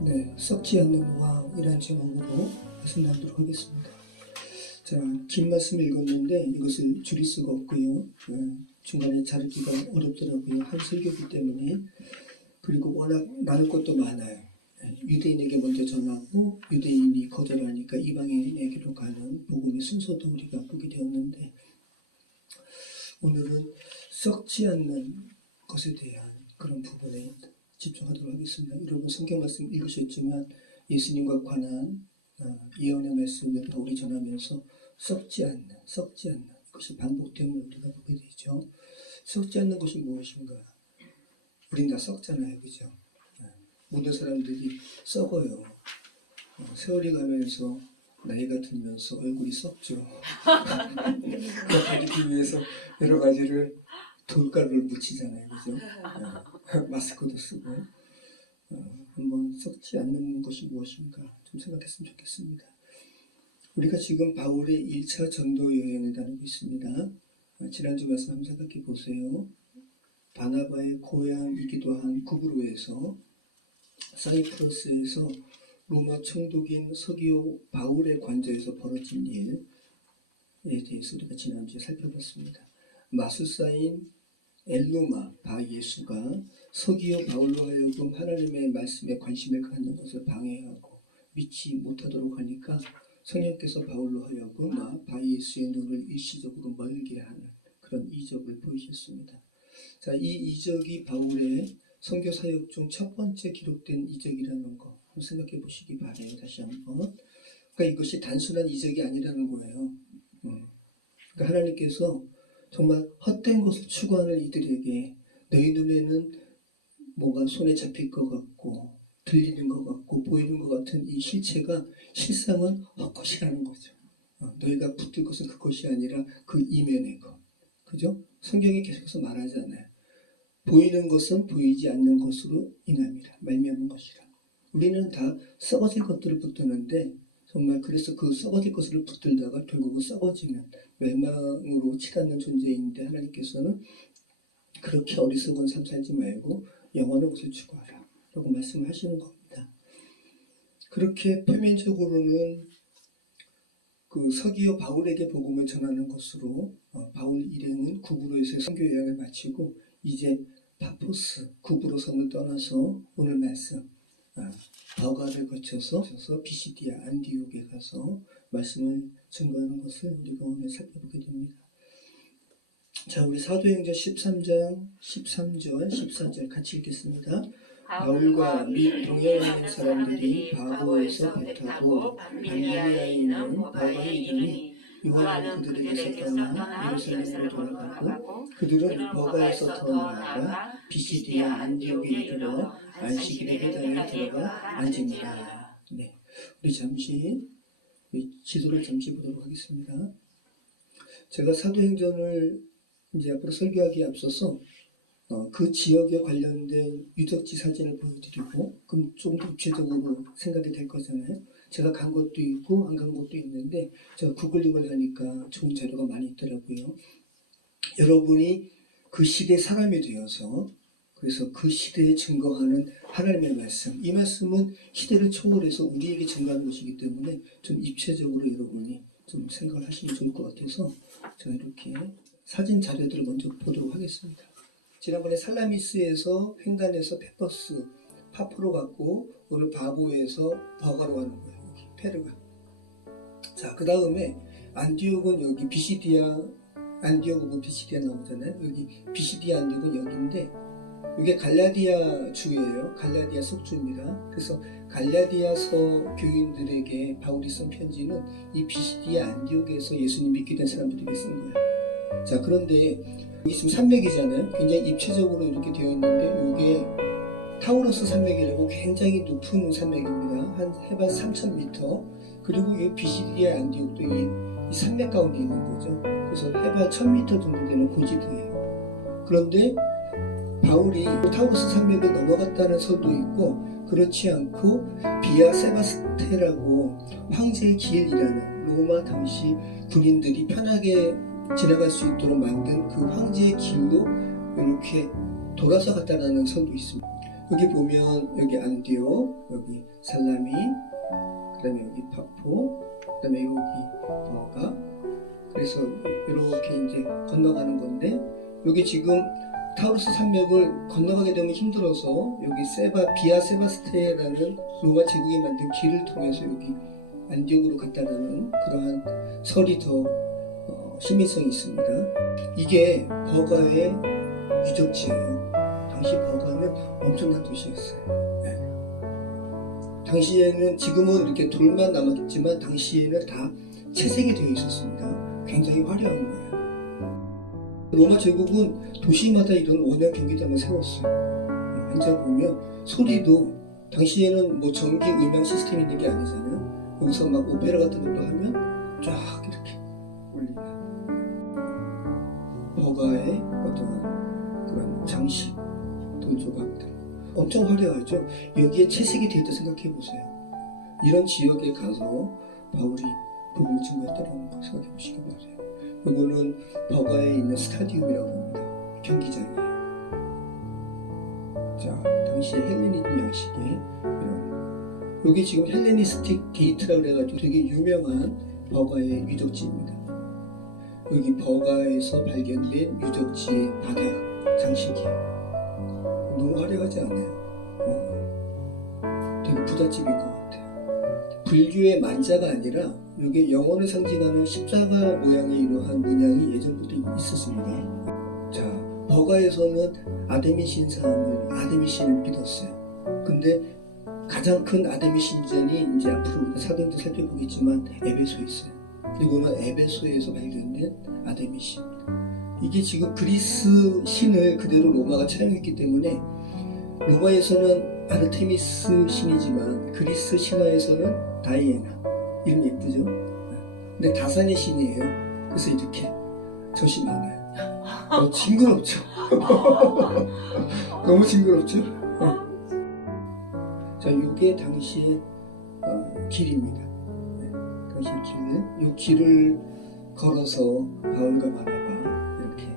네, 썩지 않는 왕이라는 제목으로 말씀 나누도록 하겠습니다. 자, 긴 말씀 읽었는데 이것을 줄일 수가 없고요. 중간에 자르기가 어렵더라고요. 한 설교이기 때문에. 그리고 워낙 나눌 것도 많아요. 유대인에게 먼저 전하고 유대인이 거절하니까 이방인에게로 가는 복음의 순서도 우리가 보게 되었는데, 오늘은 썩지 않는 것에 대한 그런 부분에 집중하도록 하겠습니다. 여러분 성경 말씀 읽으셨지만 예수님과 관한 예언의 말씀을 바울이 전하면서 썩지 않는 것이 반복됨을 우리가 보게 되죠. 썩지 않는 것이 무엇인가? 우린 다 썩잖아요, 그죠? 모든 사람들이 썩어요. 세월이 가면서 나이가 들면서 얼굴이 썩죠. 그거 가리기 위해서 여러 가지를 돌가루를 묻히잖아요, 그죠? 마스크도 쓰고. 한번 썩지 않는 것이 무엇인가 좀 생각했으면 좋겠습니다. 우리가 지금 바울의 1차 전도 여행을 다니고 있습니다. 지난주 말씀 한번 생각해 보세요. 바나바의 고향이기도 한 구브로에서 사이프러스에서 로마 총독인 서기오 바울의 관저에서 벌어진 일에 대해서 우리가 지난주에 살펴봤습니다. 마술사인 엘루마 바 예수가 서기오 바울로 하여금 하나님의 말씀에 관심을 갖는 것을 방해하고 믿지 못하도록 하니까 성령께서 바울로 하여금 바 예수의 눈을 일시적으로 멀게 하는 그런 이적을 보이셨습니다. 자, 이 이적이 바울의 선교 사역 중 첫 번째 기록된 이적이라는 거 한번 생각해 보시기 바래요. 다시 한번. 그러니까 이것이 단순한 이적이 아니라는 거예요. 그러니까 하나님께서 정말 헛된 것을 추구하는 이들에게 너희 눈에는 뭐가 손에 잡힐 것 같고 들리는 것 같고 보이는 것 같은 이 실체가 실상은 헛것이라는 거죠. 너희가 붙들 것은 그것이 아니라 그 이면의 것. 그죠? 성경이 계속해서 말하잖아요. 보이는 것은 보이지 않는 것으로 인함이라, 말미암은 것이라. 우리는 다 썩어질 것들을 붙드는데 정말 그래서 그 썩어질 것을 붙들다가 결국은 썩어지는 멸망으로 치닫는 존재인데, 하나님께서는 그렇게 어리석은 삶 살지 말고 영원한 것을 추구하라 라고 말씀을 하시는 겁니다. 그렇게 표면적으로는 그 서기오 바울에게 복음을 전하는 것으로 바울 일행은 구브로에서 선교 여행을 마치고 이제 파포스 구브로 섬을 떠나서 오늘 말씀 버가를 거쳐서 비시디아 안디옥에 가서 말씀을 증거하는 것을 우리가 오늘 살펴보게 됩니다. 자, 우리 사도행전 13장 13절 14절 같이 읽겠습니다. 바울과 및 동행하는 사람들이 바보에서 배 타고 갈릴리아에 있는 버가에 이르니 요한은 그들에게서 떠나 예루살렘으로 돌아가고 그들은 버가에서 더 나아가 비시디아 안디옥에 이르러 안식일에 회당에 들어가 앉으니라. 네, 우리 잠시 지도를 잠시 보도록 하겠습니다. 제가 사도행전을 이제 앞으로 설교하기에 앞서서 그 지역에 관련된 유적지 사진을 보여드리고 그럼 좀 더 구체적으로 생각이 될 거잖아요. 제가 간 것도 있고 안 간 것도 있는데 제가 구글링을 하니까 좋은 자료가 많이 있더라고요. 여러분이 그 시대의 사람이 되어서 그래서 그 시대에 증거하는 하나님의 말씀, 이 말씀은 시대를 초월해서 우리에게 증거하는 것이기 때문에 좀 입체적으로 여러분이 좀 생각을 하시면 좋을 것 같아서 제가 이렇게 사진 자료들을 먼저 보도록 하겠습니다. 지난번에 살라미스에서 횡단에서 페퍼스 파포로 갔고 오늘 바보에서 버가로 가는 거예요. 여기 페르가. 자, 그 다음에 안디옥은 여기 비시디아 안디옥은 비시디아 나오잖아요. 여기 비시디아 안디옥은 여기인데 이게 갈라디아 주예요. 갈라디아 속주입니다. 그래서 갈라디아서 교인들에게 바울이 쓴 편지는 이 비시디아 안디옥에서 예수님 믿게 된 사람들에게 쓴 거예요. 자, 그런데 여기 지금 산맥이잖아요. 굉장히 입체적으로 이렇게 되어 있는데 이게 타우러스 산맥이라고 굉장히 높은 산맥입니다. 한 해발 3,000m. 그리고 이 비시디아 안디옥도 이 산맥 가운데 있는 거죠. 그래서 해발 1,000m 정도 되는 고지대예요. 그런데 바울이 타우러스 산맥을 넘어갔다는 설도 있고 그렇지 않고 비아 세바스테라고 황제의 길이라는 로마 당시 군인들이 편하게 지나갈 수 있도록 만든 그 황제의 길로 이렇게 돌아서 갔다라는 설도 있습니다. 여기 보면 여기 안디옥, 여기 살라미, 그다음에 여기 파포, 그다음에 여기 버가. 그래서 이렇게 이제 건너가는 건데 여기 지금 타우루스 산맥을 건너가게 되면 힘들어서 여기 비아 세바스테라는 로마 제국이 만든 길을 통해서 여기 안디옥으로 갔다라는 그러한 설이 더 신빙성이 있습니다. 이게 버가의 유적지예요. 당시 버가는 엄청난 도시였어요. 네. 당시에는 지금은 이렇게 돌만 남았지만 당시에는 다 채색이 되어 있었습니다. 굉장히 화려한 거예요. 로마 제국은 도시마다 이런 원형 경기장을 세웠어요. 앉아보면 소리도 당시에는 뭐 전기 음향 시스템이 있는 게 아니잖아요. 여기서 막 오페라 같은 것도 하면 쫙 이렇게 울리는 버가의 어떤 그런 장식, 돈조각들 엄청 화려하죠. 여기에 채색이 되어 있다 생각해 보세요. 이런 지역에 가서 바울이 복음을 증거했다는 거 생각해 보시기 바라요. 이거는 버가에 있는 스타디움이라고 합니다. 경기장이에요. 자, 당시 헬레니즘 양식의 이런 여기 지금 헬레니스틱 게이트라고 그래가지고 되게 유명한 버가의 유적지입니다. 여기 버가에서 발견된 유적지의 바닥 장식이에요. 너무 화려하지 않아요? 되게 부잣집인 것 같아요. 불교의 만자가 아니라 이게 영혼을 상징하는 십자가 모양의 이러한 문양이 예전부터 있었습니다. 자, 버가에서는 아데미 신상을 아데미신을 믿었어요. 근데 가장 큰 아데미 신전이 이제 앞으로 우리가 사도행전 살펴보겠지만 에베소에 있어요. 이거는 에베소에서 발견된 아데미 신. 이게 지금 그리스 신을 그대로 로마가 차용했기 때문에 로마에서는 아르테미스 신이지만 그리스 신화에서는 다이애나. 이름 예쁘죠? 근데 다산의 신이에요. 그래서 이렇게 젖이 많아요. 징그럽죠? 너무 징그럽죠? 자, 이게 당시의 길입니다. 당시 길. 이 길을 걸어서 바울과 바나바 이렇게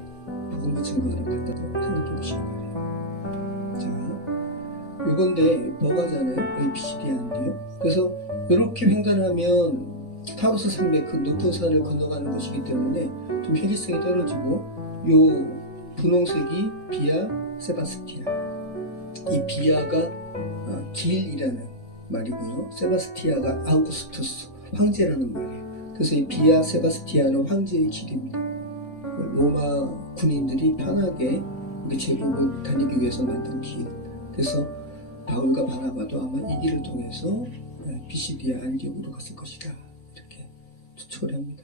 복음을 증거하러 갔다고 생각해 보시기 바래요. 자, 이건데 버가잖아요. 여기 피시디아인데요. 그래서 이렇게 횡단하면 타우루스 산맥 그 높은 산을 건너가는 것이기 때문에 좀 현실성이 떨어지고 요 분홍색이 비아 세바스티아. 이 비아가 길이라는 말이고요. 세바스티아가 아우구스투스 황제라는 말이에요. 그래서 이 비아 세바스티아는 황제의 길입니다. 로마 군인들이 편하게 제국을 다니기 위해서 만든 길. 그래서 바울과 바나바도 아마 이 길을 통해서 피시디아 안디옥으로 갔을 것이다. 이렇게 추측을 합니다.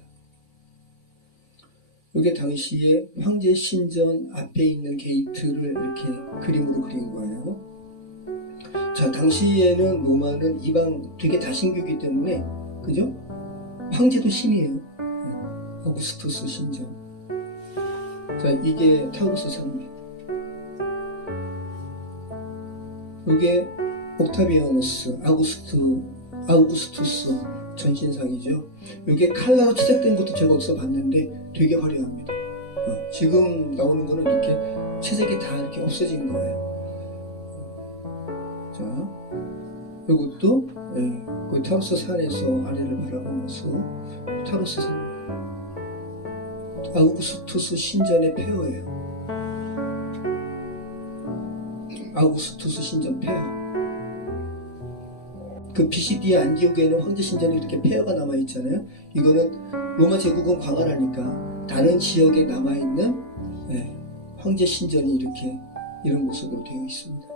이게 당시에 황제 신전 앞에 있는 게이트를 이렇게 그림으로 그린 거예요. 자, 당시에는 로마는 이방 되게 다신교이기 때문에 그죠? 황제도 신이에요. 아우구스투스 신전. 자, 이게 타우루스 산맥. 이게 옥타비아누스, 아우구스투스 전신상이죠. 이게 칼라로 채색된 것도 제가 어디서 봤는데 되게 화려합니다. 지금 나오는 거는 이렇게 채색이 다 이렇게 없어진 거예요. 자, 이것도 그 타우루스 산에서 아래를 바라보면서 타우루스 산, 아우구스투스 신전의 폐허예요. 아우구스투스 신전 폐허. 그 피시디아 안디옥에는 황제 신전이 이렇게 폐허가 남아 있잖아요. 이거는 로마 제국은 광활하니까 다른 지역에 남아 있는 황제 신전이 이렇게 이런 모습으로 되어 있습니다.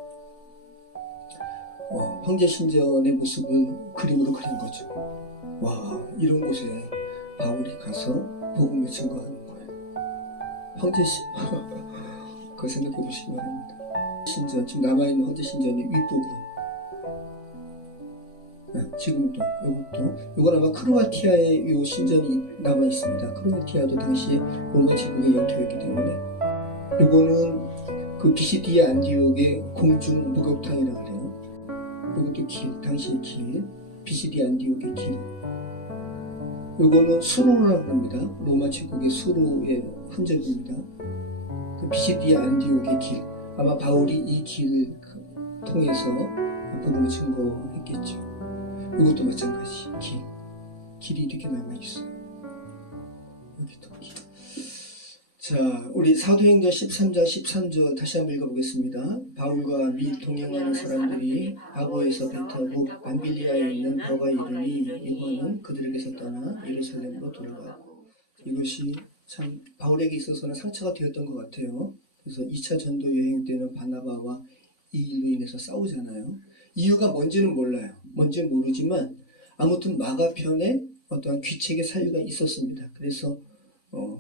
황제 신전의 모습을 그림으로 그린 거죠. 와, 이런 곳에 바울이 가서 복음을 증거하는 거예요. 황제 그걸 생각해 보시기 바랍니다. 신전, 지금 남아있는 황제 신전의 윗부분. 지금도 이건 아마 크로아티아의 요 신전이 남아 있습니다. 크로아티아도 당시에 로마 제국의 영토였기 때문에 이거는 그 피시디아 안디옥의 공중 목욕탕이라고 그래요. 이것도 길, 당시의 길, 피시디아 안디옥의 길. 이거는 수로라고 합니다. 로마 제국의 수로의 흔적입니다. 그 피시디아 안디옥의 길. 아마 바울이 이 길을 통해서 복음을 증거했겠죠. 이것도 마찬가지. 길이 이렇게 남아있어요. 여기도 길. 자, 우리 사도행전 13장 13절 다시 한번 읽어보겠습니다. 바울과 및 동행하는 사람들이 바고에서 배 타고 밤빌리아에 있는 버가에 이르니 요한은 그들에게서 떠나 예루살렘으로 돌아가고. 이것이 참 바울에게 있어서는 상처가 되었던 것 같아요. 그래서 2차 전도 여행 때는 바나바와 이 일로 인해서 싸우잖아요. 이유가 뭔지는 몰라요. 뭔지는 모르지만 아무튼 마가편에 어떠한 귀책의 사유가 있었습니다. 그래서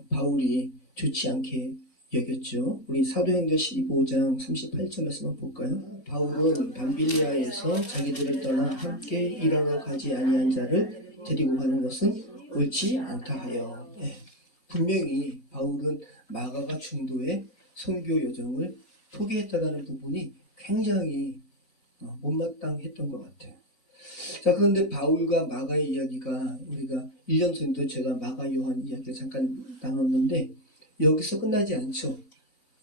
바울이 좋지 않게 여겼죠. 우리 사도행전 15장 38절 말씀 한번 볼까요? 바울은 밤빌리아에서 자기들을 떠나 함께 일하러 가지 아니한 자를 데리고 가는 것은 옳지 않다 하여. 네. 분명히 바울은 마가가 중도의 선교 여정을 포기했다라는 부분이 굉장히 못마땅했던 것 같아요. 자, 그런데 바울과 마가의 이야기가 우리가 1년 전도 제가 마가 요한 이야기를 잠깐 나눴는데 여기서 끝나지 않죠.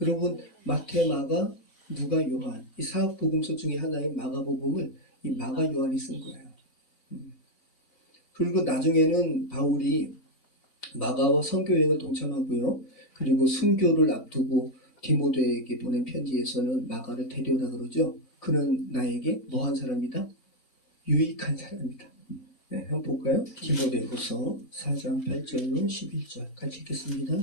여러분, 마태, 마가, 누가, 요한 이 사복음서 중에 하나인 마가복음을 이 마가 요한이 쓴 거예요. 그리고 나중에는 바울이 마가와 선교여행을 동참하고요. 그리고 순교를 앞두고 디모데에게 보낸 편지에서는 마가를 데려오라 그러죠. 그는 나에게 뭐한 사람이다? 유익한 사람이다. 네, 한번 볼까요? 디모데후서 4장 8절로 11절 같이 읽겠습니다.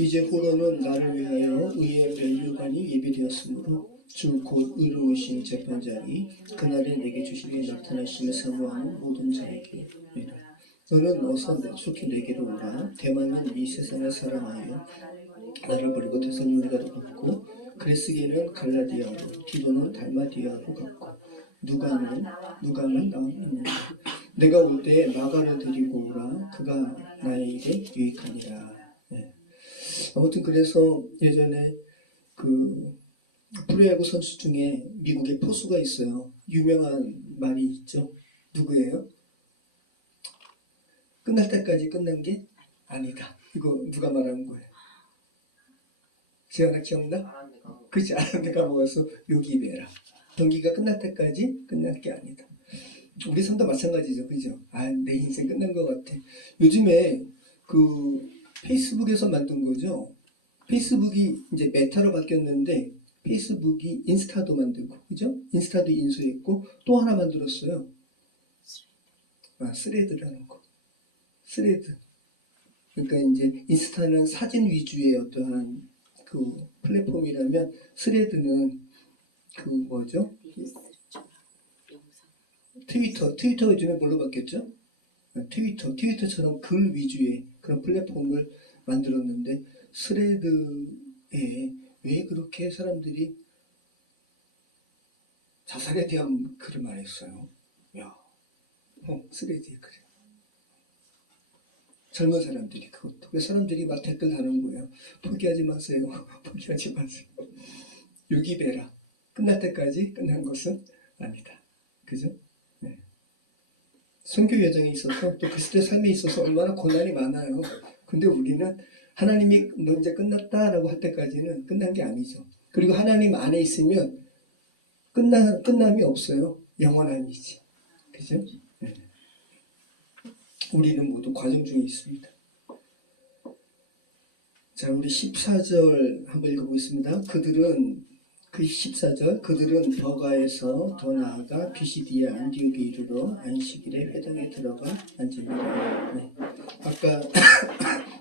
이제 후로는 나를 위하여 의의 면류관이 예비되었으므로 주 곧 의로우신 재판장이 그날에 내게 주시리에 나타나심을 사모하는 모든 자에게 이르라. 너는 어서 속히 내게로 오라. 대만은 이 세상을 사랑하여 나를 버리고 데살로니가로 갔고 그레스게는 갈라디아로 디도는 달마디아로 갔고 누가는 나와 있느니라. 내가 올 때에 마가를 데리고 오라. 그가 나에게 유익하니라. 네. 아무튼 그래서 예전에 그 프로야구 선수 중에 미국의 포수가 있어요. 유명한 말이 있죠. 누구예요? 끝날 때까지 끝난 게 아니다. 이거 누가 말하는 거예요? 지연아 기억나? 그치, 아는 데가 먹어서 요기베라. 경기가 끝날 때까지 끝날 게 아니다. 우리 삶도 마찬가지죠. 그죠? 내 인생 끝난 것 같아. 요즘에 그 페이스북에서 만든 거죠. 페이스북이 이제 메타로 바뀌었는데 페이스북이 인스타도 만들고, 그죠? 인스타도 인수했고 또 하나 만들었어요. 스레드라는 거. 스레드. 그러니까 이제 인스타는 사진 위주의 어떠한 그 플랫폼이라면 스레드는 그 뭐죠? 트위터가 요즘에 뭘로 바뀌었죠? 트위터처럼 글 위주의 그런 플랫폼을 만들었는데 스레드에 왜 그렇게 사람들이 자살에 대한 글을 많이 써요? 스레드에 그래. 젊은 사람들이 그것도. 왜 사람들이 막 댓글 다는 거예요? 포기하지 마세요. 포기하지 마세요. 유기베라. 끝날 때까지 끝난 것은 아니다. 그죠? 네. 선교 여정에 있어서 또 그리스도의 삶에 있어서 얼마나 고난이 많아요. 근데 우리는 하나님이 너 이제 끝났다라고 할 때까지는 끝난 게 아니죠. 그리고 하나님 안에 있으면 끝남이 없어요. 영원함이지. 그죠? 네. 우리는 모두 과정 중에 있습니다. 자, 우리 14절 한번 읽어보겠습니다. 그들은 그 14절 그들은 버가에서 더 나아가 비시디아 안디옥에 이르러 안식일에 회당에 들어가 앉으니라. 네. 아까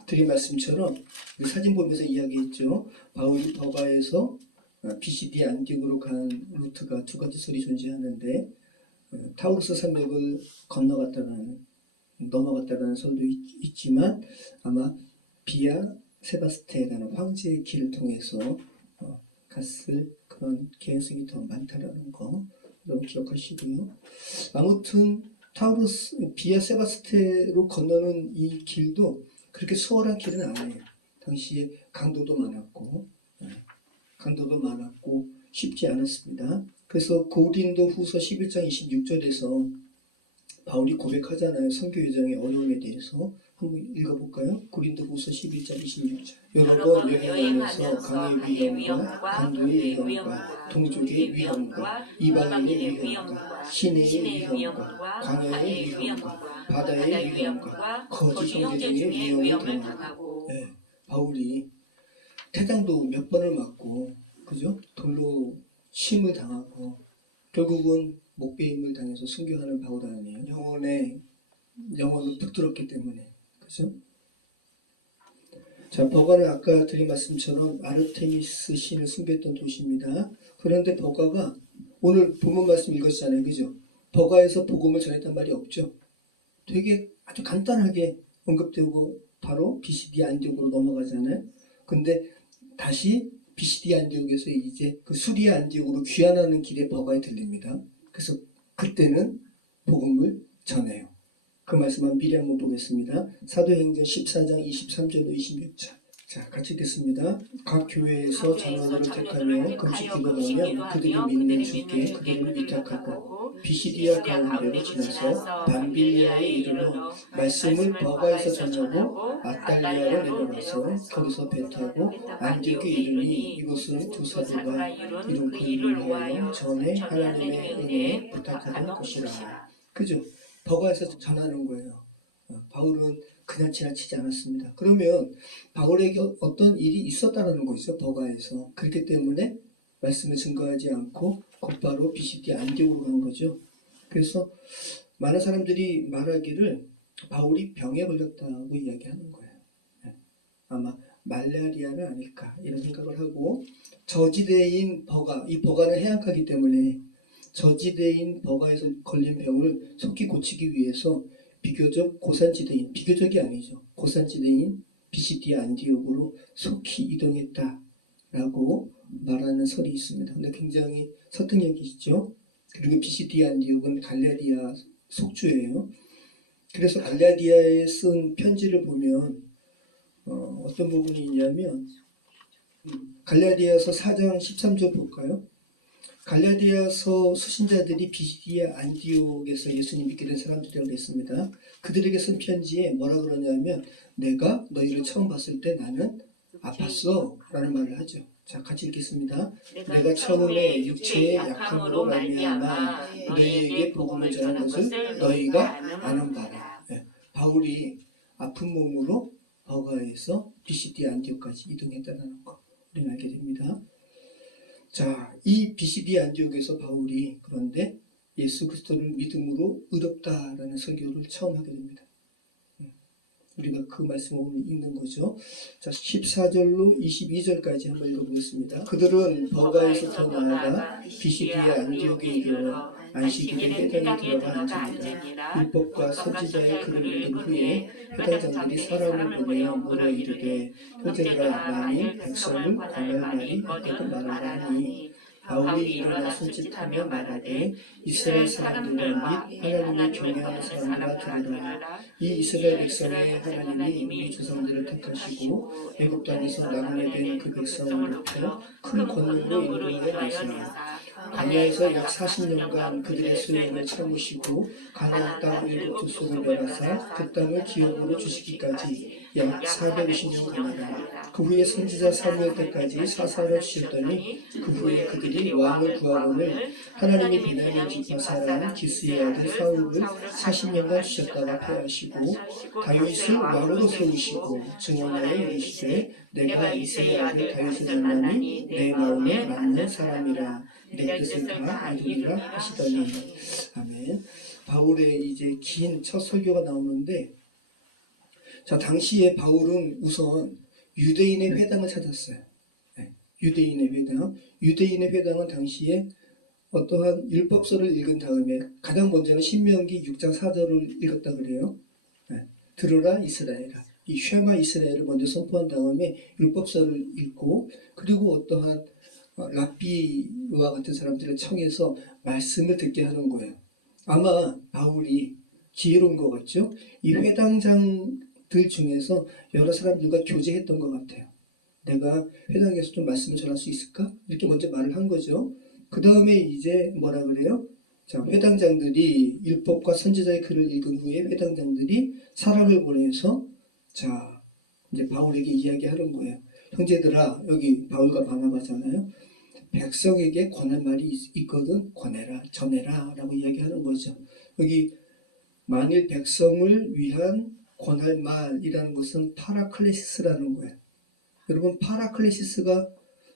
드린 말씀처럼 사진 보면서 이야기했죠. 바울이 버가에서 비시디아 안디옥으로 간 루트가 두 가지 설이 존재하는데 타우루스 산맥을 넘어갔다는 설도 있지만 아마 비아 세바스테라는 황제의 길을 통해서 갔을 그런 개연성이 더 많다라는 거 여러분 기억하시고요. 아무튼 비아 세바스테로 건너는 이 길도 그렇게 수월한 길은 아니에요. 당시에 강도도 많았고 쉽지 않았습니다. 그래서 고린도 후서 11장 26절에서 바울이 고백하잖아요. 선교 여정의 어려움에 대해서. 한번 읽어볼까요? 고린도후서 11장 26절. 여러 번 여행하면서 강의 위험과 강도의 위험과 동족의 위험과 이방인의 위험과 시내의 위험과 광야의 위험과 바다의 위험과 거짓 형제 등의 위험을 당하고. 네, 바울이 태장도 몇 번을 맞고, 그죠? 돌로 침을 당하고 결국은 목베임을 당해서 순교하는 바울 아니에요. 영혼을 붙들었기 때문에. 그죠? 자, 버가는 아까 드린 말씀처럼 아르테미스 신을 숭배했던 도시입니다. 그런데 버가가 오늘 본문 말씀 읽었잖아요. 그죠? 버가에서 복음을 전했단 말이 없죠. 되게 아주 간단하게 언급되고 바로 비시디 안디옥으로 넘어가잖아요. 근데 다시 비시디 안디옥에서 이제 그 수리아 안디옥으로 귀환하는 길에 버가에 들립니다. 그래서 그때는 복음을 전해요. 그 말씀은 미리 한번 보겠습니다. 사도행전 14장 23절로 26절. 자, 같이 읽겠습니다. 각 교회에서 장로들을 택하며 금식기도 하며 그들이 믿는 주께 그들을 위탁하고 비시디아 가운데로 지나서 밤빌리아에 이르러 말씀을 버가에서 전하고 아달리아로 내려가서 거기서 배 타고 안디옥에 이르니 이곳은 두 사도가 이룬 그 일을 위하여 전에 하나님의 은혜에 부탁하던 곳이라. 그죠? 버가에서 전하는 거예요. 바울은 그냥 지나치지 않았습니다. 그러면 바울에게 어떤 일이 있었다는 거죠. 버가에서. 그렇기 때문에 말씀을 증거하지 않고 곧바로 비시디 안디옥으로 간 거죠. 그래서 많은 사람들이 말하기를 바울이 병에 걸렸다고 이야기하는 거예요. 아마 말라리아는 아닐까 이런 생각을 하고, 저지대인 버가, 이 버가는 해안가이기 때문에 저지대인 버가에서 걸린 병을 속히 고치기 위해서 비교적 고산지대인, 비교적이 아니죠, 고산지대인 비시디 안디옥으로 속히 이동했다라고 말하는 설이 있습니다. 근데 굉장히 설득력이 있죠. 그리고 비시디 안디옥은 갈라디아 속주예요. 그래서 갈라디아에 쓴 편지를 보면 어떤 부분이 있냐면 갈라디아서 4장 13절 볼까요? 갈라디아서 수신자들이 비시디아 안디옥에서 예수님 믿게 된 사람들이라고 했습니다. 그들에게 쓴 편지에 뭐라 그러냐면 내가 너희를 처음 봤을 때 나는 아팠어 라는 말을 하죠. 자, 같이 읽겠습니다. 내가 처음에 육체의 약함으로 말미암아 너희에게 복음을 전한 것을 너희가 아는 바라. 네, 바울이 아픈 몸으로 버가에서 비시디아 안디옥까지 이동했다는 거 우리는 알게 됩니다. 자, 이 비시디 안디옥에서 바울이 그런데 예수 그리스도를 믿음으로 의롭다라는 설교를 처음 하게 됩니다. 우리가 그 말씀을 오늘 읽는 거죠. 자, 14절로 22절까지 한번 읽어보겠습니다. 그들은 버가에서 터나아가 비시디아 안디옥에 이르러 안식일에 회당에 들어가 앉으니라. 율법과 선지자의 글을 읽은 후에 회당장들이 사람을 보내어 물어 이르되 형제들아 만일 백성을 권할 말이 없다고 말하라 하니 바울이 일어나 손짓하며 말하되 이스라엘 사람들과 및 하나님을 경외하는 사람들아 들으라. 이 이스라엘 백성의 하나님이 우리 조상들을 택하시고 애굽 땅에서 나그네 된 그 백성을 높여 큰 권능으로 인도하여 내사 광야에서 약 40년간 그들의 소용을 참으시고 가나안 땅 일곱 족속을 멸하사 그 땅을 기업으로 주시기까지 약 420년 가나라. 그 후에 선지자 사무엘 때까지 사사를 주셨더니 그 후에 그들이 왕을 구하거늘 하나님이 베냐민 지파 사람 기스의 아들 사울을 40년간 주셨다가 패하시고 다윗을 왕으로 세우시고 증언하여 이르시되 내가 이새의 아들 다윗을 만나니 내 마음에 맞는 사람이라 내 뜻을 다 이루리라 하시더니. 아멘. 바울의 이제 긴 첫 설교가 나오는데, 자, 당시에 바울은 우선 유대인의 회당을 찾았어요. 네, 유대인의 회당. 유대인의 회당은 당시에 어떠한 율법서를 읽은 다음에 가장 먼저는 신명기 6장 4절을 읽었다 그래요. 네, 들으라 이스라엘아. 이 쉐마 이스라엘을 먼저 선포한 다음에 율법서를 읽고, 그리고 어떠한 랍비와 같은 사람들을 청해서 말씀을 듣게 하는 거예요. 아마 바울이 지혜로운 것 같죠? 이 회당장들 중에서 여러 사람들과 교제했던 것 같아요. 내가 회당에서 좀 말씀을 전할 수 있을까? 이렇게 먼저 말을 한 거죠. 그 다음에 이제 뭐라 그래요? 자, 회당장들이 율법과 선지자의 글을 읽은 후에 회당장들이 사람을 보내서 자, 이제 바울에게 이야기하는 거예요. 형제들아, 여기 바울과 바나바잖아요. 백성에게 권할 말이 있거든 권해라, 전해라 라고 이야기하는 거죠. 여기 만일 백성을 위한 권할 말이라는 것은 파라클레시스라는 거예요. 여러분, 파라클레시스가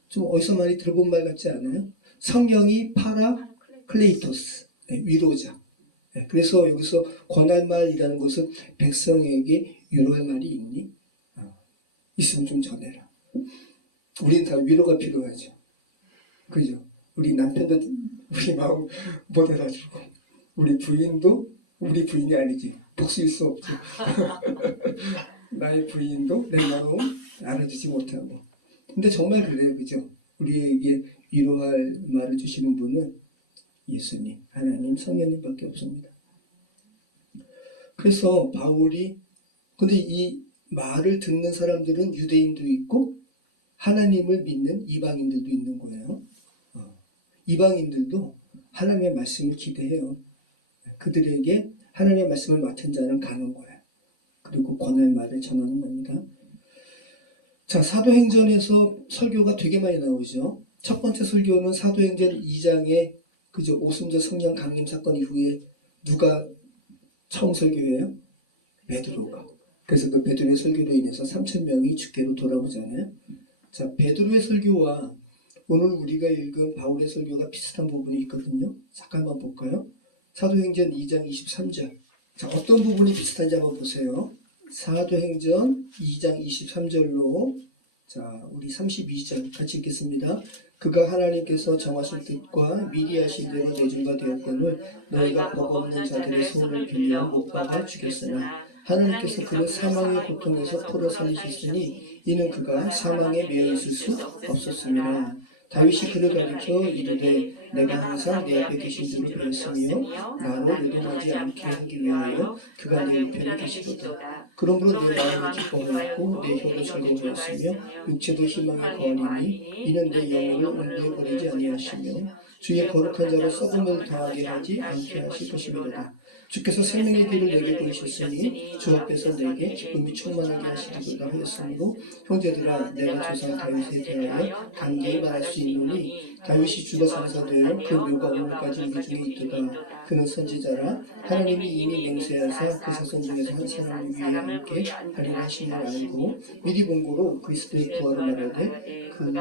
좀 어디서 많이 들어본 말 같지 않아요? 성경이 파라클레이토스, 네, 위로자. 네, 그래서 여기서 권할 말이라는 것은 백성에게 위로할 말이 있니? 있으면 좀 전해라. 우리는 다 위로가 필요하죠. 그죠? 우리 남편도 우리 마음 못 알아주고, 우리 부인도 우리 부인이 아니지. 복수일 수 없지. 나의 부인도 내 마음 알아주지 못하고. 근데 정말 그래요. 그죠? 우리에게 위로할 말을 주시는 분은 예수님, 하나님, 성령님밖에 없습니다. 그래서 바울이, 근데 이 말을 듣는 사람들은 유대인도 있고 하나님을 믿는 이방인들도 있는 거예요. 이방인들도 하나님의 말씀을 기대해요. 그들에게 하나님의 말씀을 맡은 자는 가는 거예요. 그리고 권할 말을 전하는 겁니다. 자, 사도행전에서 설교가 되게 많이 나오죠. 첫 번째 설교는 사도행전 2장에 그죠, 오순절 성령 강림 사건 이후에 누가 처음 설교해요? 베드로가. 그래서 그 베드로의 설교로 인해서 3,000명이 주께로 돌아오잖아요. 자, 베드로의 설교와 오늘 우리가 읽은 바울의 설교가 비슷한 부분이 있거든요. 잠깐만 볼까요? 사도행전 2장 23절. 자, 어떤 부분이 비슷한지 한번 보세요. 사도행전 2장 23절로 자, 우리 32절 같이 읽겠습니다. 그가 하나님께서 정하신 뜻과 미리 하신 대로 내준 바 되었거늘 너희가 법 없는 자들의 손을 빌려 못 박아 죽였으나 하나님께서 그를 사망의 고통에서 풀어 살리셨으니 이는 그가 사망에 매여 있을 수 없었습니다. 다윗이 그를 가리켜 이르되 내가 항상 내 앞에 계신 줄을 배웠으며 나로 요동하지 않게 하기 위하여 그가 내 우편에 계시도다. 그러므로 내 마음이 기뻐하였고 내 혀도 즐거워하였으며 육체도 희망이 거하리니 이는 내 영혼을 온유에 버리지 아니하시며 주의 거룩한 자로 썩음을 당하게 하지 않게 하실 것입니다. 주께서 생명의 길을 내게 보이셨으니 주 앞에서 내게 기쁨이 충만하게 하시리로다 하였으므로 형제들아 내가 조상 다윗에 대하여 단계히 말할 수 있노니 다윗이 주가 장사되어 그 묘가 오늘까지 우리 중에 있도다. 그는 선지자라 하나님이 이미 맹세하사 그 자손 중에서 한 사람을 위해 함께 하리라 하심을 알고 미리 본 고로 그리스도의 부활을 말하되 그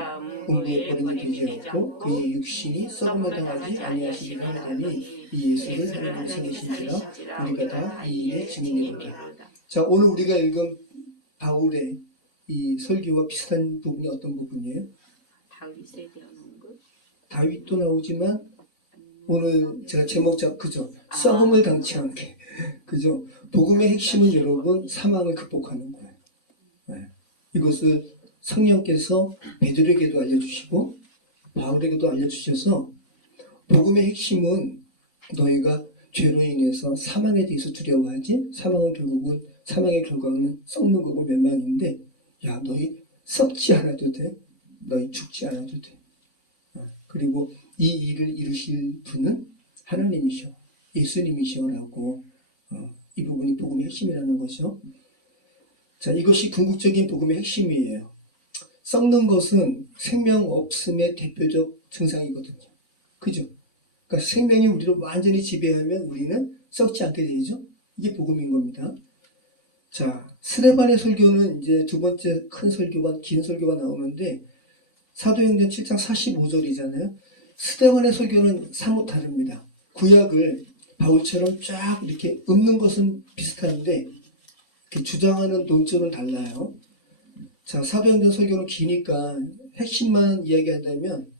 음부에 버림이 되지 않고 그의 육신이 썩음을 당하지 아니하시리라 하더니 이 예수를 하나님이 살리신지라 우리가 다 이 일의 증인이로다. 자, 오늘 우리가 읽은 바울의 이 설교와 비슷한 부분이 어떤 부분이에요? 다윗에 대한 언급? 다윗도 나오지만 오늘 제가 제목 그죠? 썩음을 당치 않게. 그죠? 복음의 핵심은 여러분 사망을 극복하는 거예요. 네. 이것을 성령께서 베드로에게도 알려주시고 바울에게도 알려주셔서 복음의 핵심은 너희가 죄로 인해서 사망에 대해서 두려워하지 사망은 결국은 사망의 결과는 썩는 거고 멸망인데 야 너희 썩지 않아도 돼. 너희 죽지 않아도 돼. 그리고 이 일을 이루실 분은 하나님이셔. 예수님이셔라고 이 부분이 복음의 핵심이라는 거죠. 자, 이것이 궁극적인 복음의 핵심이에요. 썩는 것은 생명 없음의 대표적 증상이거든요. 그죠? 그러니까 생명이 우리를 완전히 지배하면 우리는 썩지 않게 되죠. 이게 복음인 겁니다. 자, 스데반의 설교는 이제 두 번째 큰 설교가 긴 설교가 나오는데 사도행전 7장 45절이잖아요. 스데반의 설교는 사뭇 다릅니다. 구약을 바울처럼 쫙 이렇게 읊는 것은 비슷한데 이렇게 주장하는 논조는 달라요. 자, 사도행전 설교는 기니까 핵심만 이야기한다면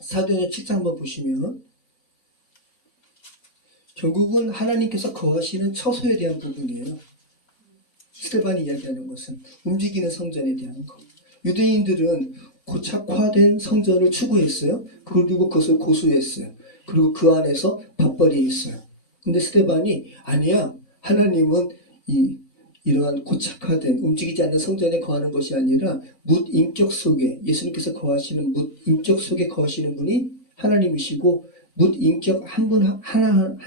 사도행전 7장 한번 보시면 결국은 하나님께서 거하시는 처소에 대한 부분이에요. 스데반이 이야기하는 것은 움직이는 성전에 대한 것. 유대인들은 고착화된 성전을 추구했어요. 그리고 그것을 고수했어요. 그리고 그 안에서 밥벌이 있어요. 근데 스데반이 아니야. 하나님은 이러한 고착화된 움직이지 않는 성전에 거하는 것이 아니라 뭇인격 속에 예수님께서 거하시는 뭇인격 속에 거하시는 분이 하나님이시고 묻 인격 한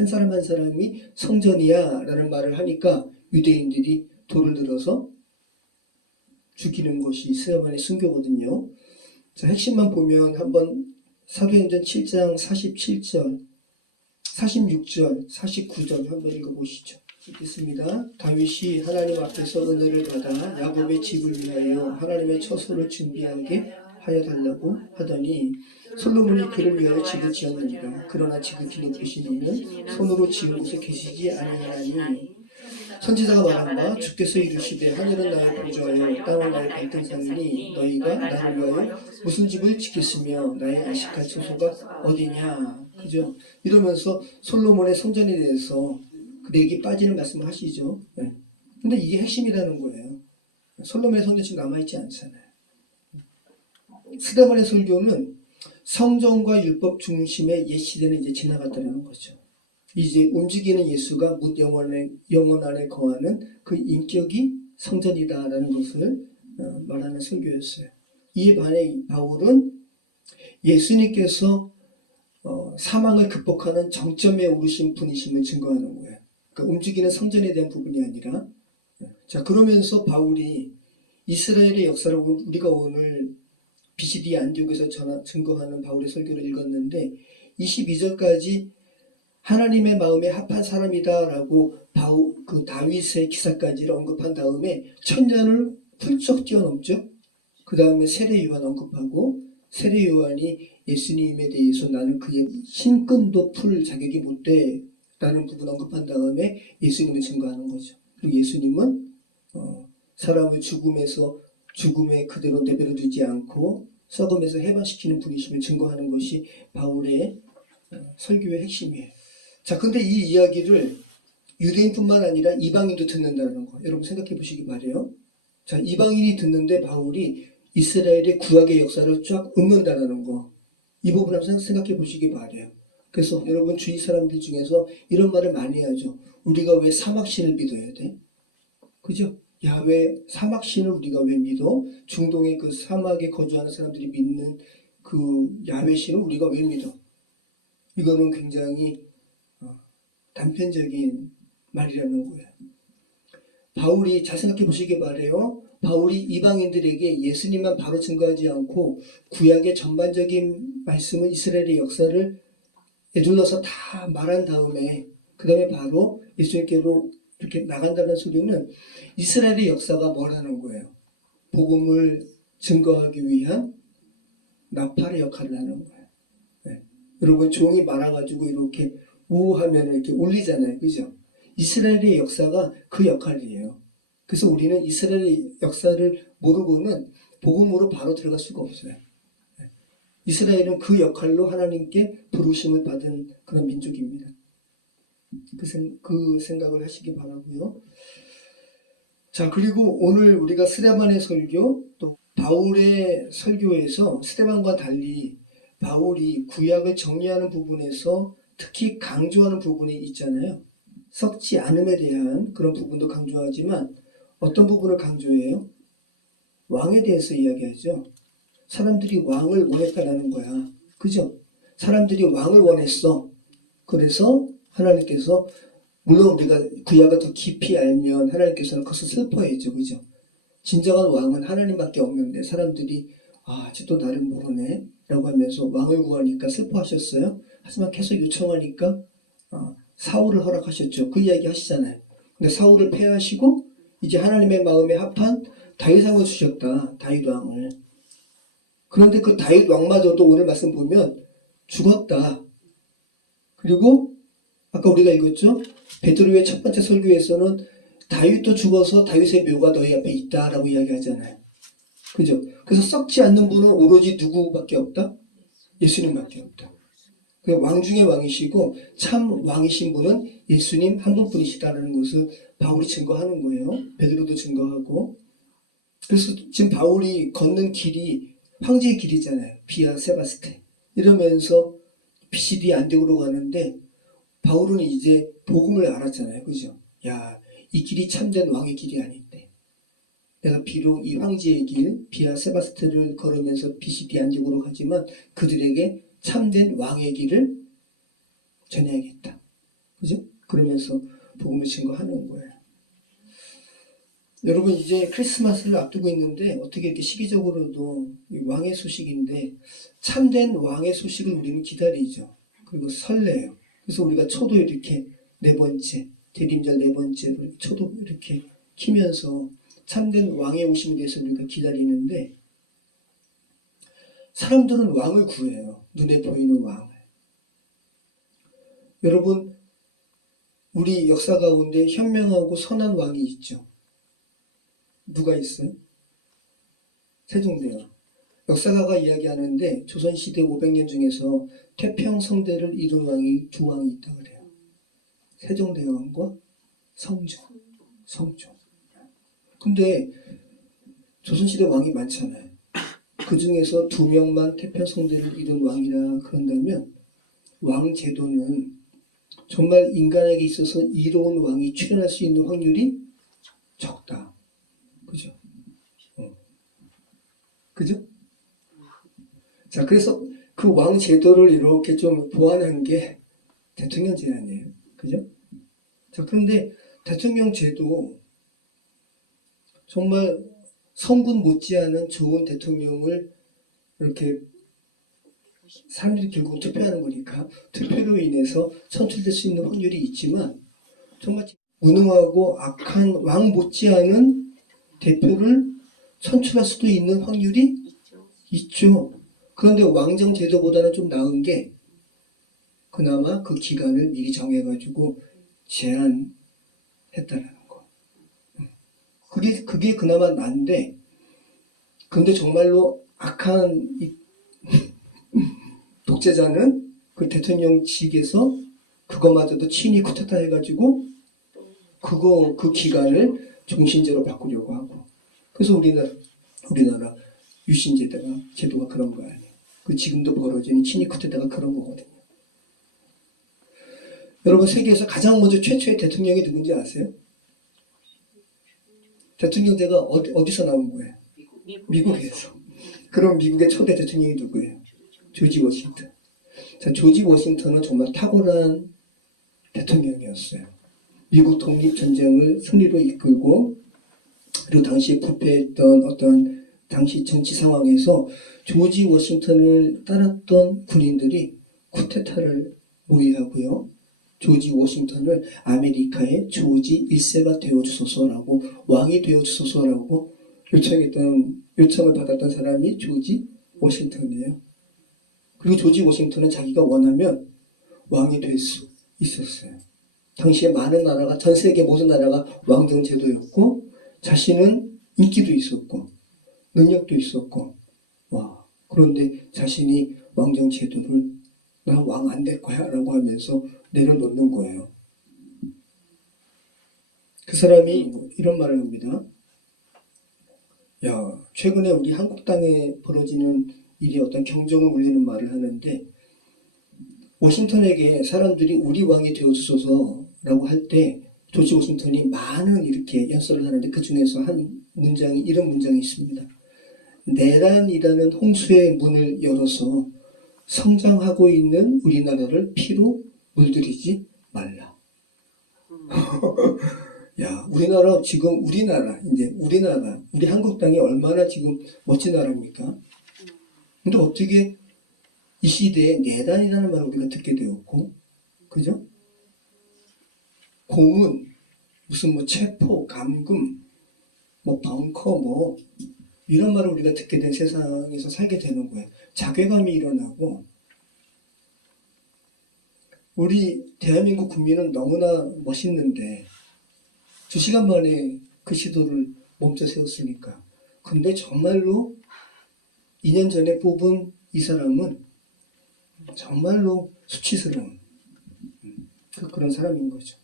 사람 한 사람이 성전이야 라는 말을 하니까 유대인들이 돌을 들어서 죽이는 것이 스데반의 순교거든요. 자, 핵심만 보면 한번 사도행전 7장 47절, 46절, 49절 한번 읽어보시죠. 읽겠습니다. 다윗이 하나님 앞에서 은혜를 받아 야곱의 집을 위하여 하나님의 처소를 준비하게 하여 달라고 하더니 솔로몬이 그를 위하여 집을 지었느니라. 그러나 지극히 높으신 이는 손으로 지은 곳에 계시지 아니하나니 선지자가 말한 바 주께서 이르시되 하늘은 나의 보좌요 땅은 나의 발등상이니 너희가 나를 위하여 무슨 집을 짓겠으며 나의 안식할 처소가 어디냐. 그죠? 이러면서 솔로몬의 성전에 대해서 그에게 빠지는 말씀을 하시죠. 네. 근데 이게 핵심이라는 거예요. 솔로몬의 성전 지금 남아있지 않잖아요. 스데반의 설교는 성전과 율법 중심의 옛 시대는 이제 지나갔다는 거죠. 이제 움직이는 예수가 묻 영혼 안에 거하는 그 인격이 성전이다라는 것을 말하는 설교였어요. 이에 반해 바울은 예수님께서 사망을 극복하는 정점에 오르신 분이심을 증거하는 거예요. 그러니까 움직이는 성전에 대한 부분이 아니라, 자, 그러면서 바울이 이스라엘의 역사를 우리가 오늘 BCD 안디옥에서 증거하는 바울의 설교를 읽었는데 22절까지 하나님의 마음에 합한 사람이다라고 그 다윗의 기사까지를 언급한 다음에 1000년을 훌쩍 뛰어넘죠. 그 다음에 세례 요한 언급하고 세례 요한이 예수님에 대해서 나는 그의 신끈도 풀 자격이 못 돼 라는 부분 언급한 다음에 예수님을 증거하는 거죠. 그리고 예수님은 사람을 죽음에 그대로 내버려 두지 않고 썩음에서 해방시키는 분이심을 증거하는 것이 바울의 설교의 핵심이에요. 자, 근데 이 이야기를 유대인뿐만 아니라 이방인도 듣는다는 거 여러분 생각해 보시기 바래요. 자, 이방인이 듣는데 바울이 이스라엘의 구약의 역사를 쫙 읊는다는 거, 이 부분 한번 생각해 보시기 바래요. 그래서 여러분 주위 사람들 중에서 이런 말을 많이 하죠. 우리가 왜 사막신을 믿어야 돼? 그죠? 야외 사막신을 우리가 왜 믿어? 중동의 그 사막에 거주하는 사람들이 믿는 그 야외신을 우리가 왜 믿어? 이거는 굉장히 단편적인 말이라는 거예요. 바울이 잘 생각해 보시기 바래요. 바울이 이방인들에게 예수님만 바로 증거하지 않고 구약의 전반적인 말씀을 이스라엘의 역사를 에둘러서 다 말한 다음에 그 다음에 바로 예수님께로 이렇게 나간다는 소리는 이스라엘의 역사가 뭐라는 거예요? 복음을 증거하기 위한 나팔의 역할을 하는 거예요. 네. 여러분 종이 많아가지고 이렇게 우하면 이렇게 울리잖아요. 그죠? 이스라엘의 역사가 그 역할이에요. 그래서 우리는 이스라엘의 역사를 모르고는 복음으로 바로 들어갈 수가 없어요. 이스라엘은 그 역할로 하나님께 부르심을 받은 그런 민족입니다. 그 생각을 하시기 바라고요. 자, 그리고 오늘 우리가 스데반의 설교, 또 바울의 설교에서 스데반과 달리 바울이 구약을 정리하는 부분에서 특히 강조하는 부분이 있잖아요. 썩지 않음에 대한 그런 부분도 강조하지만 어떤 부분을 강조해요? 왕에 대해서 이야기하죠. 사람들이 왕을 원했다라는 거야. 그죠? 사람들이 왕을 원했어. 그래서 하나님께서, 물론 우리가 구약을 더 깊이 알면 하나님께서는 그것을 슬퍼했죠. 그죠? 진정한 왕은 하나님밖에 없는데 사람들이 쟤또 나를 모르네 라고 하면서 왕을 구하니까 슬퍼하셨어요. 하지만 계속 요청하니까 사울을 허락하셨죠. 그 이야기 하시잖아요. 근데 사울을 패하시고 이제 하나님의 마음에 합한 다윗왕을 주셨다. 다윗왕을. 그런데 그 다윗왕마저도 오늘 말씀 보면 죽었다. 그리고 아까 우리가 읽었죠. 베드로의 첫 번째 설교에서는 다윗도 죽어서 다윗의 묘가 너희 앞에 있다라고 이야기하잖아요. 그죠? 그래서 썩지 않는 분은 오로지 누구밖에 없다? 예수님밖에 없다. 왕 중의 왕이시고 참 왕이신 분은 예수님 한 분뿐이시다라는 것을 바울이 증거하는 거예요. 베드로도 증거하고. 그래서 지금 바울이 걷는 길이 황제의 길이잖아요. 비아 세바스테. 이러면서 BCD 안디옥으로 가는데 바울은 이제 복음을 알았잖아요. 그죠? 야, 이 길이 참된 왕의 길이 아닌데 내가 비록 이 황제의 길 비아 세바스테를 걸으면서 BCD 안디옥으로 가지만 그들에게 참된 왕의 길을 전해야겠다. 그죠? 그러면서 복음을 증거하는 거예요. 여러분 이제 크리스마스를 앞두고 있는데 어떻게 이렇게 시기적으로도 왕의 소식인데 참된 왕의 소식을 우리는 기다리죠. 그리고 설레요. 그래서 우리가 초도 이렇게 네 번째, 대림절 네 번째로 초도 이렇게 키면서 참된 왕의 오심에 대해서 우리가 기다리는데 사람들은 왕을 구해요. 눈에 보이는 왕을. 여러분 우리 역사 가운데 현명하고 선한 왕이 있죠. 누가 있어요? 세종대왕. 역사가가 이야기하는데 조선시대 500년 중에서 태평성대를 이룬 왕이 두 왕이 있다 그래요. 세종대왕과 성종. 근데 조선시대 왕이 많잖아요. 그 중에서 두 명만 태평성대를 이룬 왕이라 그런다면 왕 제도는 정말 인간에게 있어서 이로운 왕이 출현할 수 있는 확률이 적다. 그죠? 그죠? 자, 그래서 그 왕 제도를 이렇게 좀 보완한 게 대통령 제안이에요. 그죠? 자, 그런데 대통령 제도 정말 성군 못지않은 좋은 대통령을 이렇게 사람들이 결국 투표하는 거니까 투표로 인해서 선출될 수 있는 확률이 있지만 정말 무능하고 악한 왕 못지않은 대표를 선출할 수도 있는 확률이 있죠. 그런데 왕정 제도보다는 좀 나은 게 그나마 그 기간을 미리 정해가지고 제한했다라는 거. 그게 그나마 나은데 근데 정말로 악한 이 독재자는 그 대통령직에서 그거마저도 친히 쿠데타 해가지고 그 기간을 종신제로 바꾸려고 하고 그래서 우리나라 유신제도가 그런 거 아니에요. 그 지금도 벌어지는 친위 쿠데타가 그런 거거든요. 여러분 세계에서 가장 먼저 최초의 대통령이 누군지 아세요? 대통령제가 어디서 나온 거예요? 미국에서. 그럼 미국의 초대 대통령이 누구예요? 조지 워싱턴. 자, 조지 워싱턴은 정말 탁월한 대통령이었어요. 미국 독립전쟁을 승리로 이끌고 그리고 당시에 부패했던 어떤 당시 정치 상황에서 조지 워싱턴을 따랐던 군인들이 쿠데타를 모의하고요. 조지 워싱턴을 아메리카의 조지 1세가 되어주소서라고 왕이 되어주소서라고 요청을 받았던 사람이 조지 워싱턴이에요. 그리고 조지 워싱턴은 자기가 원하면 왕이 될 수 있었어요. 당시에 많은 나라가 전 세계 모든 나라가 왕정 제도였고 자신은 인기도 있었고 능력도 있었고 그런데 자신이 왕정 제도를 나 왕 안 될 거야 라고 하면서 내려놓는 거예요. 그 사람이 이런 말을 합니다. 최근에 우리 한국 땅에 벌어지는 일이 어떤 경종을 울리는 말을 하는데 워싱턴에게 사람들이 우리 왕이 되어주소서라고 할 때 조지 워싱턴이 많은 이렇게 연설을 하는데 그 중에서 한 문장이 이런 문장이 있습니다. 내란이라는 홍수의 문을 열어서 성장하고 있는 우리나라를 피로 물들이지 말라. 우리나라 지금 우리 한국 땅이 얼마나 지금 멋진 나라입니까? 근데 어떻게 이 시대에 내란이라는 말을 우리가 듣게 되었고, 그죠? 고문, 무슨 체포, 감금, 벙커, 이런 말을 우리가 듣게 된 세상에서 살게 되는 거예요. 자괴감이 일어나고, 우리 대한민국 국민은 너무나 멋있는데, 2시간 만에 그 시도를 멈춰 세웠으니까. 근데 정말로 2년 전에 뽑은 이 사람은 정말로 수치스러운 그런 사람인 거죠.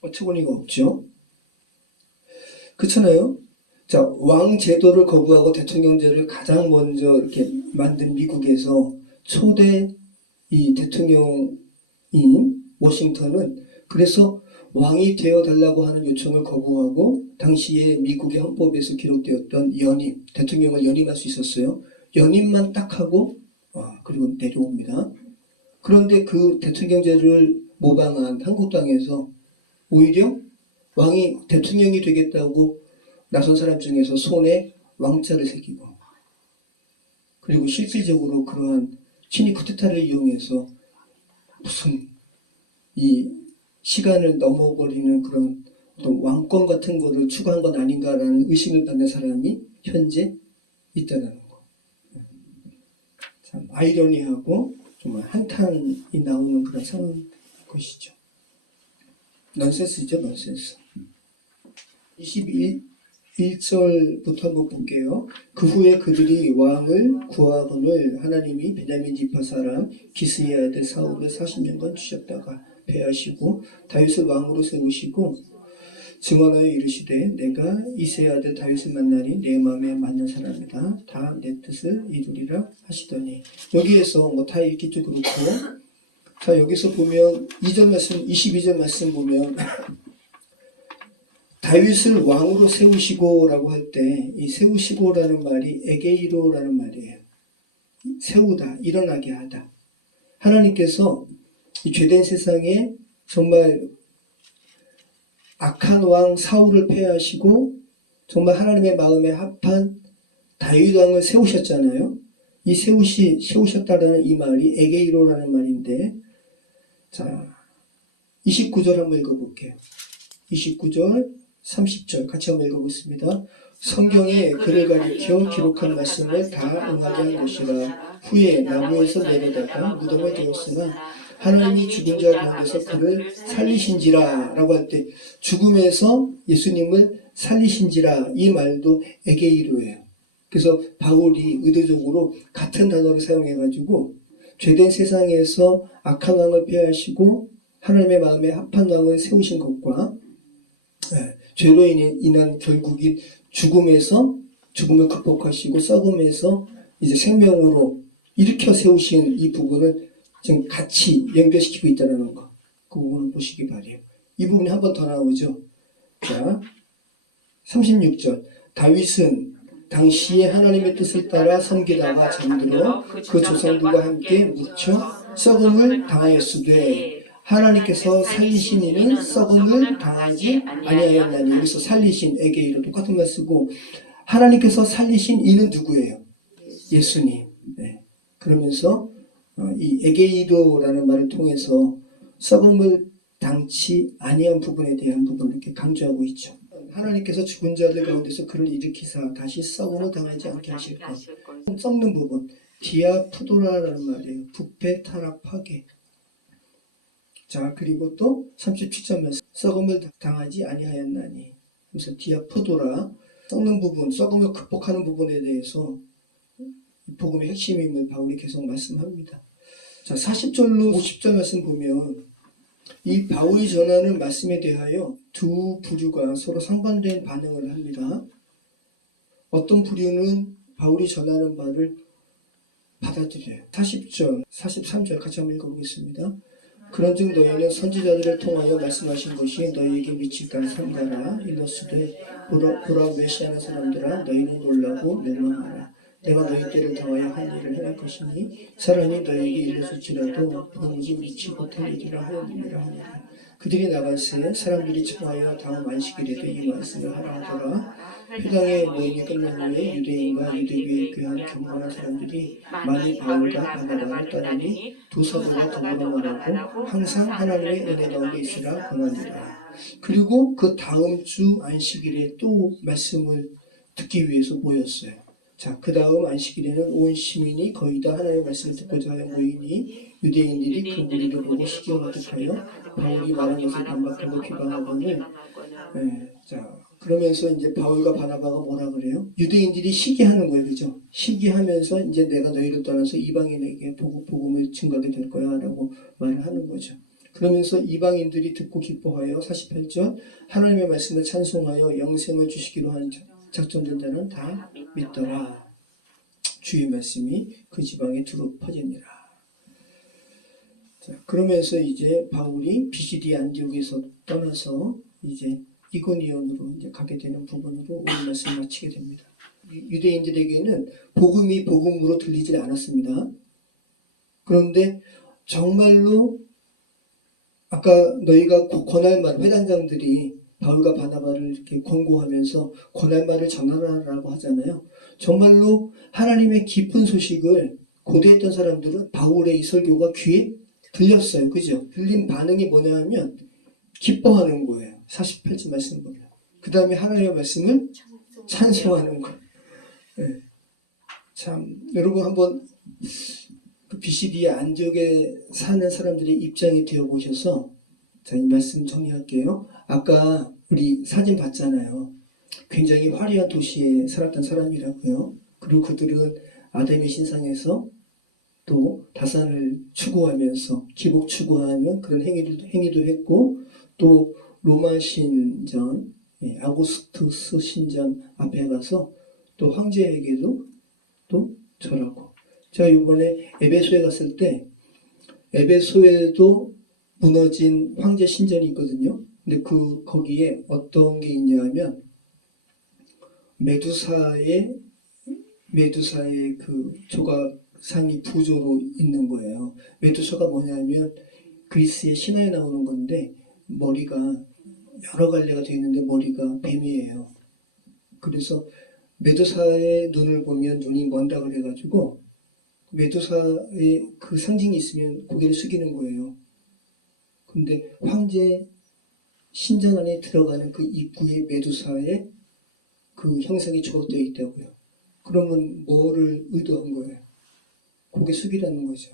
어처구니가 없죠. 그렇잖아요. 자, 왕 제도를 거부하고 대통령제를 가장 먼저 이렇게 만든 미국에서 초대 이 대통령인 워싱턴은 그래서 왕이 되어달라고 하는 요청을 거부하고 당시에 미국의 헌법에서 기록되었던 연임, 대통령을 연임할 수 있었어요. 연임만 딱 하고 그리고 내려옵니다. 그런데 그 대통령제를 모방한 한국 땅에서 오히려 왕이 대통령이 되겠다고 나선 사람 중에서 손에 왕자를 새기고, 그리고 실질적으로 그러한 친위 쿠데타를 이용해서 무슨 이 시간을 넘어버리는 그런 어떤 왕권 같은 거를 추구한 건 아닌가라는 의심을 받는 사람이 현재 있다는 거. 참 아이러니하고 정말 한탄이 나오는 그런 상황인 것이죠. 넌센스죠, 넌센스. 21절부터 한번 볼게요. 그 후에 그들이 왕을 구하거늘 하나님이 베냐민 지파 사람 기스의 아들 사울을 40년간 주셨다가 패하시고 다윗을 왕으로 세우시고 증언하여 이르시되 내가 이새의 아들 다윗을 만나니 내 마음에 맞는 사람이다. 다 내 뜻을 이루리라 하시더니, 여기에서 뭐 다 읽기도 그렇고, 자 여기서 보면 2절 말씀, 22절 말씀 보면 다윗을 왕으로 세우시고라고 할 때 이 세우시고라는 말이 에게이로라는 말이에요. 세우다, 일어나게 하다. 하나님께서 이 죄된 세상에 정말 악한 왕 사울을 패하시고 정말 하나님의 마음에 합한 다윗 왕을 세우셨잖아요. 이 세우셨다라는 이 말이 에게이로라는 말인데, 자 29절 한번 읽어볼게요. 29절 30절 같이 한번 읽어보겠습니다. 성경에 그를 가리켜 기록한 말씀을 다 응하게 한 것이라. 후에 나무에서 내려다가 무덤에 되었으나 하나님이 죽은 자 가운데서 그를 살리신지라 라고 할 때 죽음에서 예수님을 살리신지라, 이 말도 에게이로예요. 그래서 바울이 의도적으로 같은 단어를 사용해가지고 죄된 세상에서 악한 왕을 패하시고 하나님의 마음에 합한 왕을 세우신 것과 죄로 인한 결국인 죽음을 극복하시고 썩음에서 이제 생명으로 일으켜 세우신 이 부분을 지금 같이 연결시키고 있다는 거, 그 부분을 보시기 바래요. 이 부분이 한 번 더 나오죠. 자 36절 다윗은 당시에 하나님의 뜻을 따라 섬기다가 잠들어 그 조상들과 함께 묻혀 썩음을 당하였으되 하나님께서 살리신 이는 썩음을 당하지 아니하였나니, 여기서 살리신 에게이로 똑같은 말 쓰고, 하나님께서 살리신 이는 누구예요? 예수님. 네. 그러면서 이 에게이도라는 말을 통해서 썩음을 당치 아니한 부분에 대한 부분을 이렇게 강조하고 있죠. 하나님께서 죽은 자들 가운데서 그를 일으키사 다시 썩음을 당하지 않게 하실 것. 썩는 부분, 디아푸도라라는 말이에요. 부패, 타락, 파괴. 자 그리고 또 37절 말씀, 썩음을 당하지 아니하였나니. 그래서 디아푸도라, 썩는 부분, 썩음을 극복하는 부분에 대해서 복음의 핵심임을 바울이 계속 말씀합니다. 자 40절로 50절 말씀 보면 이 바울이 전하는 말씀에 대하여 두 부류가 서로 상반된 반응을 합니다. 어떤 부류는 바울이 전하는 말을 받아들여요. 40절, 43절 같이 한번 읽어보겠습니다. 그런즉 너희는 선지자들을 통하여 말씀하신 것이 너희에게 미칠까 삼가라. 일러스되 보라 외시하는 사람들아 너희는 놀라고 멸망하라. 내가 너희 때를 더하여 한 일을 행할 것이니 사람이 너희에게 일러줄지라도 도무지 미치 못할 일이라 하였느니라 하니라. 그들이 나갈새 사람들이 청하여 다음 안식일에도 이 말씀을 하라 하더라. 회당의 모임이 끝난 후에 유대인과 유대교에 교한 경건한 사람들이 많이 바울과 바나바를 따르니 두 사도가 더불어 말하고 항상 하나님의 은혜 가운데 있으라 권하니라. 그리고 그 다음 주 안식일에 또 말씀을 듣기 위해서 모였어요. 자, 그 다음 안식일에는 온 시민이 거의 다 하나님의 말씀을 듣고자 하여 모이니 유대인들이 그 무리를 보고 시기가 가득하여 바울이 말한 것을 반박하고 비방하거늘. 자 그러면서 이제 바울과 바나바가 뭐라 그래요? 유대인들이 시기하는 거예요, 그죠? 시기하면서 이제 내가 너희를 떠나서 이방인에게 복음을 증거하게 될 거야 라고 말을 하는 거죠. 그러면서 이방인들이 듣고 기뻐하여 48절 하나님의 말씀을 찬송하여 영생을 주시기로 하는 작정된 자는 다 믿더라. 주의 말씀이 그 지방에 두루 퍼지니라. 자, 그러면서 이제 바울이 비시디 안디옥에서 떠나서 이제 이고니온으로 이제 가게 되는 부분으로 오늘 말씀을 마치게 됩니다. 유대인들에게는 복음이 복음으로 들리지 않았습니다. 그런데 정말로 아까 너희가 권할 말, 회당장들이 바울과 바나바를 이렇게 권고하면서 권할 말을 전하라라고 하잖아요. 정말로 하나님의 깊은 소식을 고대했던 사람들은 바울의 이 설교가 귀에 들렸어요. 그죠? 들린 반응이 뭐냐 하면 기뻐하는 거예요. 48절 말씀 보면. 그 다음에 하나님의 말씀을 찬송하는 거예요. 네. 참 여러분 한번 그 BCD의 안디옥에 사는 사람들의 입장이 되어 보셔서 자, 이 말씀 정리할게요. 아까 우리 사진 봤잖아요. 굉장히 화려한 도시에 살았던 사람이라고요. 그리고 그들은 아담의 신상에서 또 다산을 추구하면서 기복 추구하는 그런 행위도 했고 또 로마 신전, 아우구스투스 신전 앞에 가서 또 황제에게도 또 절하고. 제가 이번에 에베소에 갔을 때 에베소에도 무너진 황제 신전이 있거든요. 근데 거기에 어떤 게 있냐면 메두사의 그 조각상이 부조로 있는 거예요. 메두사가 뭐냐면 그리스의 신화에 나오는 건데 머리가 여러 갈래가 되어 있는데 머리가 뱀이에요. 그래서 메두사의 눈을 보면 눈이 먼다 그래가지고 메두사의 그 상징이 있으면 고개를 숙이는 거예요. 근데 황제 신전 안에 들어가는 그 입구에 메두사의 그 형상이 조각되어 있다고요. 그러면 뭐를 의도한 거예요? 고개 숙이라는 거죠.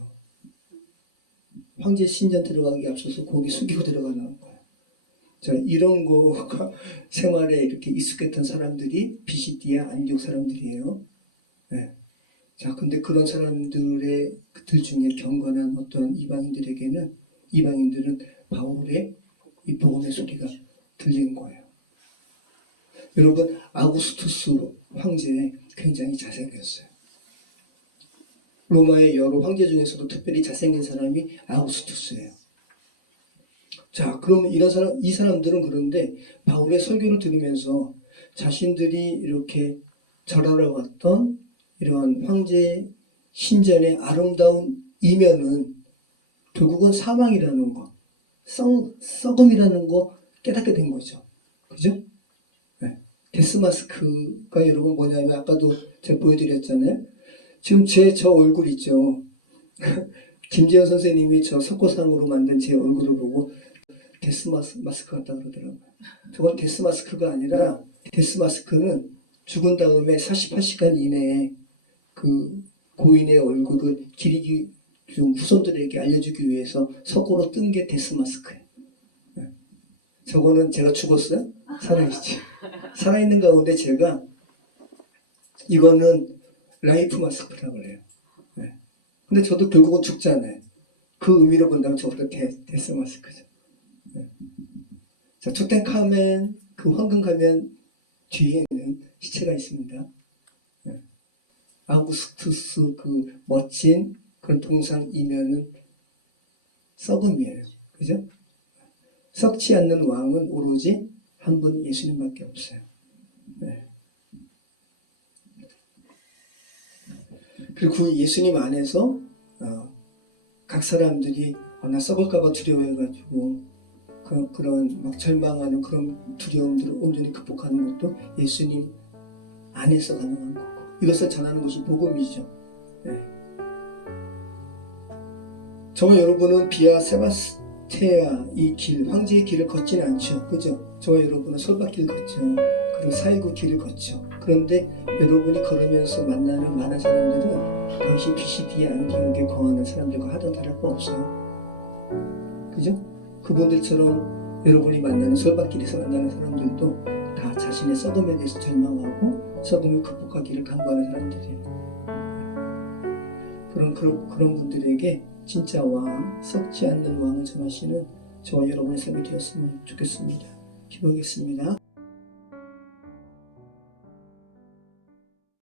황제 신전 들어가기 앞서서 고개 숙이고 들어가는 거예요. 자, 이런 거가 생활에 이렇게 익숙했던 사람들이 BCD의 안디옥 사람들이에요. 네. 자, 근데 그런 사람들 중에 경건한 어떤 이방인들은 바울의 이 복음의 소리가 들린 거예요. 여러분, 아우구스투스 황제 굉장히 잘생겼어요. 로마의 여러 황제 중에서도 특별히 잘생긴 사람이 아우구스투스예요. 자, 그러면 이 사람들은 그런데 바울의 설교를 들으면서 자신들이 이렇게 절하러 갔던 이러한 황제 신전의 아름다운 이면은 결국은 사망이라는 거, 썩음이라는 거 깨닫게 된 거죠. 그죠? 네. 데스마스크가 여러분 뭐냐면 아까도 제가 보여드렸잖아요. 지금 저 얼굴 있죠. 김재현 선생님이 저 석고상으로 만든 제 얼굴을 보고 데스마스크 같다 그러더라고요. 저건 데스마스크가 아니라 데스마스크는 죽은 다음에 48시간 이내에 그 고인의 얼굴을 좀 후손들에게 알려주기 위해서 석고로 뜬 게 데스마스크예요. 저거는 제가 죽었어요? 살아있지. 살아있는 가운데 제가 이거는 라이프 마스크라고 그래요. 네. 근데 저도 결국은 죽잖아요. 그 의미로 본다면 저보다 데스 마스크죠. 네. 자, 투탕카멘 그 황금 가면 뒤에는 시체가 있습니다. 네. 아우구스투스 그 멋진 그런 동상 이면은 썩음이에요. 그죠? 썩지 않는 왕은 오로지 한 분 예수님밖에 없어요. 네. 그리고 그 예수님 안에서 각 사람들이 나 썩을까봐 두려워해가지고 그런 막 절망하는 그런 두려움들을 온전히 극복하는 것도 예수님 안에서 가능한 거고 이것을 전하는 것이 복음이죠. 네. 저와 여러분은 비아 세바스테아 이 길, 황제의 길을 걷지는 않죠. 그죠? 저와 여러분은 솔밭길 걷죠. 그리고 419 길을 걷죠. 그런데 여러분이 걸으면서 만나는 많은 사람들은 당시 BCD의 안디옥에 거하는 사람들과 하등 다를 거 없어요. 그죠? 그분들처럼 여러분이 만나는 솔밭길에서 만나는 사람들도 다 자신의 썩음에 대해서 절망하고 썩음을 극복하기를 간구하는 사람들이에요. 그런 분들에게 진짜 왕, 썩지 않는 왕을 전하시는 저와 여러분의 삶이 되었으면 좋겠습니다. 기도하겠습니다.